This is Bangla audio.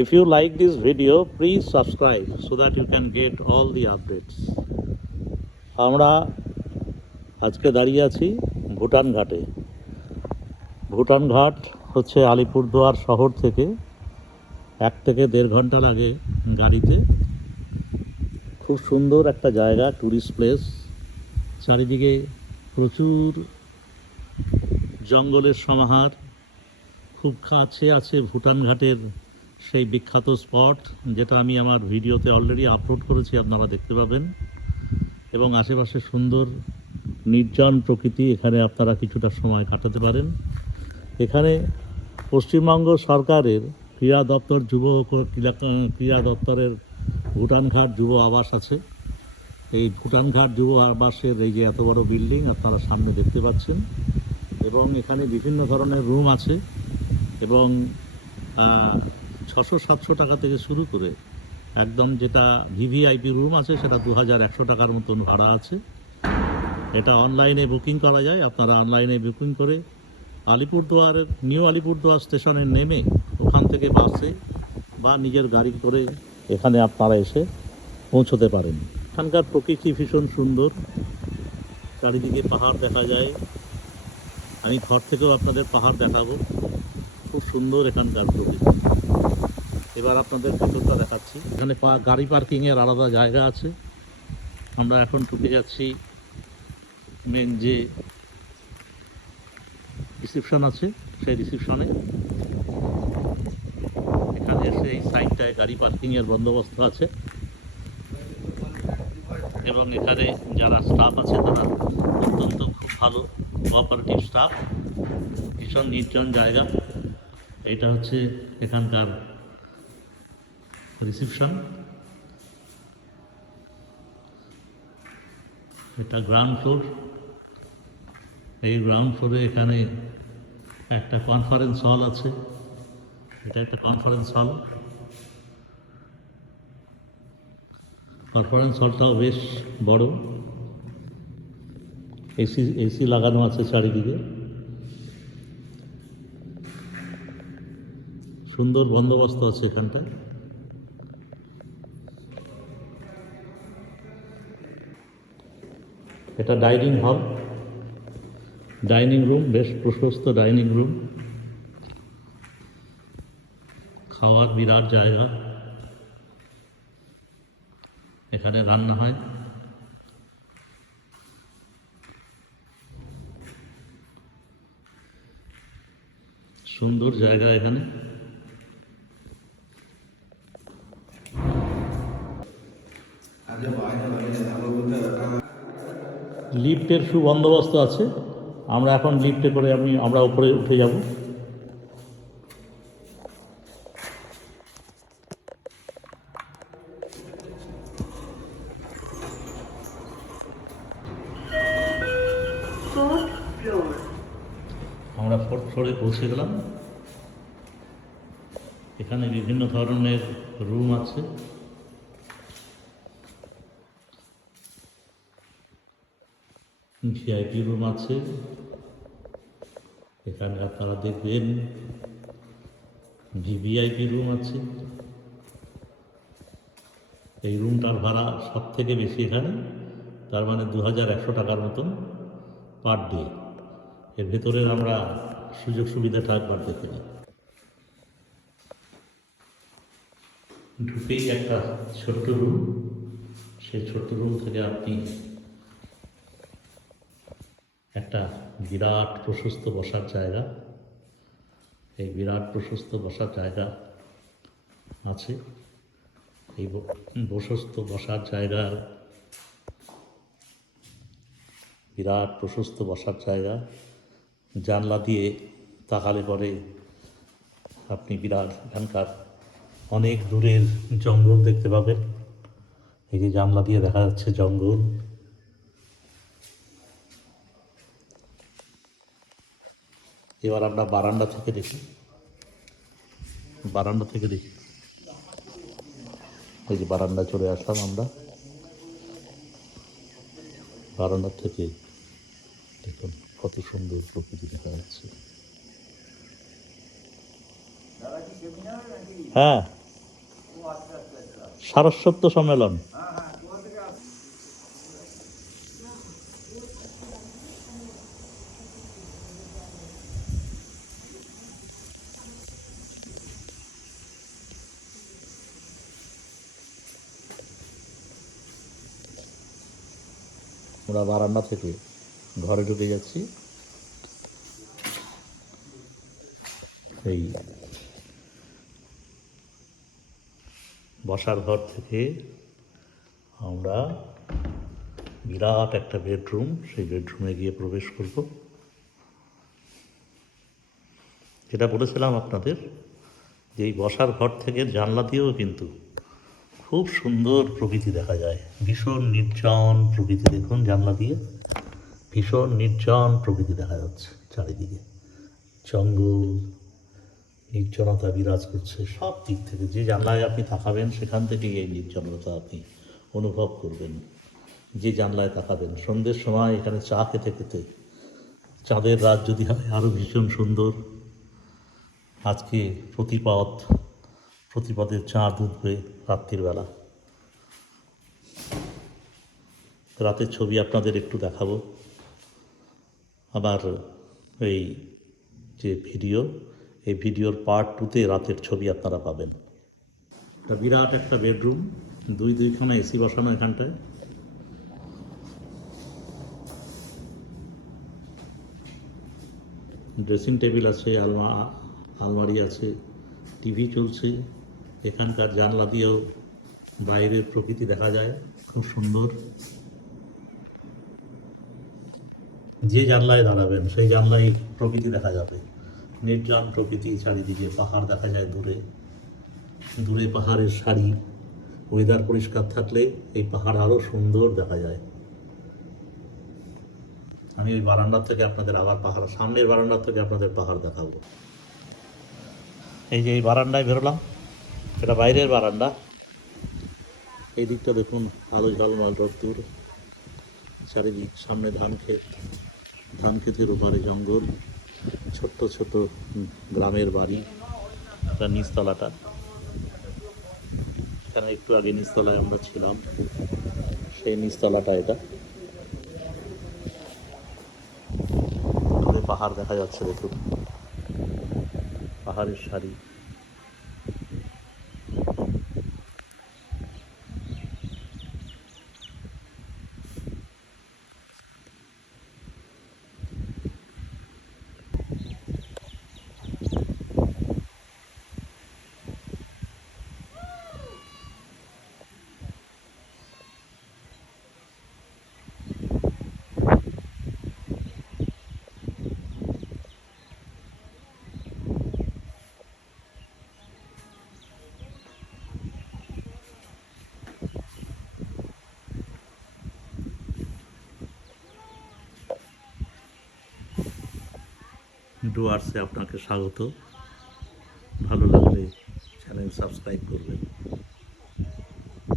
If you like this video, please subscribe so that you can get all the updates. আমরা আজকে দাঁড়িয়ে আছি ভুটান ঘাটে। ভুটান ঘাট হচ্ছে আলিপুরদুয়ার শহর থেকে 1 থেকে 1.5 ঘন্টা লাগে গাড়িতে। খুব সুন্দর একটা জায়গা, ট্যুরিস্ট প্লেস। চারিদিকে প্রচুর জঙ্গলের সমাহার। খুব কাছে আছে ভুটান ঘাটের সেই বিখ্যাত স্পট, যেটা আমি আমার ভিডিওতে অলরেডি আপলোড করেছি, আপনারা দেখতে পাবেন। এবং আশেপাশে সুন্দর নির্জন প্রকৃতি, এখানে আপনারা কিছুটা সময় কাটাতে পারেন। এখানে পশ্চিমবঙ্গ সরকারের ক্রীড়া দপ্তর, ক্রীড়া দপ্তরের ভুটান ঘাট যুব আবাস আছে। এই ভুটান ঘাট যুব আবাসের এই যে এত বড় বিল্ডিং আপনারা সামনে দেখতে পাচ্ছেন, এবং এখানে বিভিন্ন ধরনের রুম আছে, এবং 600-700 টাকা থেকে শুরু করে একদম যেটা ভিভিআইপি রুম আছে সেটা 2100 টাকার মতন ভাড়া আছে। এটা অনলাইনে বুকিং করা যায়। আপনারা অনলাইনে বুকিং করে আলিপুরদুয়ারের নিউ আলিপুরদুয়ার স্টেশনে নেমে ওখান থেকে বাসে বা নিজের গাড়ি করে এখানে আপনারা এসে পৌঁছতে পারেন। এখানকার প্রকৃতি ভীষণ সুন্দর, চারিদিকে পাহাড় দেখা যায়। আমি ঘর থেকেও আপনাদের পাহাড় দেখাবো। খুব সুন্দর এখানকার প্রকৃতি। এবার আপনাদের ভেতরটা দেখাচ্ছি। এখানে গাড়ি পার্কিংয়ের আলাদা জায়গা আছে। আমরা এখন ঢুকে যাচ্ছি মেন যে রিসেপশন আছে সেই রিসেপশনে। এখানে এসে এই সাইডটায় গাড়ি পার্কিংয়ের বন্দোবস্ত আছে, এবং এখানে যারা স্টাফ আছে তারা অত্যন্ত খুব ভালো কোঅপারেটিভ স্টাফ। ভীষণ নির্জন জায়গা। এটা হচ্ছে এখানকার রিসেপশন। এটা গ্রাউন্ড ফ্লোর। এই গ্রাউন্ড ফ্লোরে এখানে একটা কনফারেন্স হল আছে। এটা একটা কনফারেন্স হল। কনফারেন্স হলটাও বেশ বড়। এসি লাগানো আছে চারিদিকে। সুন্দর বন্দোবস্ত আছে এখানটায়। এটা ডাইনিং হল, ডাইনিং রুম, বেশ প্রশস্ত ডাইনিং রুম। খাওয়ার বিরাট জায়গা। এখানে রান্না হয়। সুন্দর জায়গা এখানে। লিফটের সুবন্দোবস্ত আছে। আমরা এখন লিফটে করে আমরা উপরে উঠে যাব। আমরা 4th ফ্লোরে পৌঁছে গেলাম। এখানে বিভিন্ন ধরনের রুম আছে। ভিআইপি রুম আছে। এখানে আপনারা দেখবেন ভিভিআইপি রুম আছে। এই রুমটার ভাড়া সব থেকে বেশি এখানে, তার মানে 2100 টাকার মতন পার ডে। এর ভেতরের আমরা সুযোগ সুবিধাটা একবার দেখে নিই। ঢুকেই একটা ছোট্ট রুম। সেই ছোট্ট রুম থেকে আপনি একটা বিরাট প্রশস্ত বসার জায়গা, এই বিরাট প্রশস্ত বসার জায়গা আছে। এই প্রশস্ত বসার জায়গার বিরাট প্রশস্ত বসার জায়গা, জানলা দিয়ে তাকালে পরে আপনি বিরাট এখানকার অনেক দূরের জঙ্গল দেখতে পাবেন। এই যে জানলা দিয়ে দেখা যাচ্ছে জঙ্গল। এবার আমরা বারান্দা থেকে দেখি। এই যে বারান্দা চলে আসলাম আমরা। বারান্দা থেকে দেখুন কত সুন্দর প্রকৃতি দেখা যাচ্ছে। হ্যাঁ, সারস্বত সম্মেলন। আমরা বারান্দা থেকে ঘরে ঢুকে যাচ্ছি। এই বসার ঘর থেকে আমরা বিরাট একটা বেডরুম, সেই বেডরুমে গিয়ে প্রবেশ করব। যেটা বলেছিলাম আপনাদের যে এই বসার ঘর থেকে জানলা দিয়েও কিন্তু খুব সুন্দর প্রকৃতি দেখা যায়। ভীষণ নির্জন প্রকৃতি, দেখুন জানলা দিয়ে ভীষণ নির্জন প্রকৃতি দেখা যাচ্ছে চারিদিকে। জঙ্গল, নির্জনতা বিরাজ করছে সব দিক থেকে। যে জানলায় আপনি তাকাবেন সেখান থেকেই এই নির্জনতা আপনি অনুভব করবেন। যে জানলায় তাকাবেন সন্ধ্যের সময় এখানে চা খেতে খেতে চাঁদের রাত যদি হয় আরও ভীষণ সুন্দর। আজকে প্রতিপদের চাঁদ উঠবে রাত্রির বেলা। রাতের ছবি আপনাদের একটু দেখাবো। আমার এই যে ভিডিও, এই ভিডিওর পার্ট 2-তে রাতের ছবি আপনারা পাবেন। এটা বিরাট একটা বেডরুম, দুইখানা এসি বসানো এখানটায়। ড্রেসিং টেবিল আছে, আলমারি আছে, টিভি চলছে। এখানকার জানলা দিয়েও বাইরের প্রকৃতি দেখা যায়, খুব সুন্দর। যে জানলায় দাঁড়াবেন সেই জানলায় প্রকৃতি দেখা যাবে, নির্জন প্রকৃতি। চারিদিকে পাহাড় দেখা যায়, দূরে দূরে পাহাড়ের সারি। ওয়েদার পরিষ্কার থাকলে এই পাহাড় আরও সুন্দর দেখা যায়। আমি ওই বারান্দার থেকে আপনাদের আবার পাহাড়, সামনের বারান্দার থেকে আপনাদের পাহাড় দেখাবো। এই যে এই বারান্দায় বেরোলাম, এটা বাইরের বারান্দা। এই দিকটা দেখুন আলো ঝলমল রোদ্দুর, চারিদিক সামনে ধান ক্ষেতের ওপারে জঙ্গল, ছোট্ট ছোট গ্রামের বাড়ি। এটা নিচতলাটা, এখানে একটু আগে নিচতলায় আমরা ছিলাম, সেই নিচতলাটা এটা। দূরে পাহাড় দেখা যাচ্ছে, দেখুন পাহাড়ের সারি। ডুয়ার্সে আপনাকে স্বাগত। ভালো লাগলে চ্যানেল সাবস্ক্রাইব করবেন।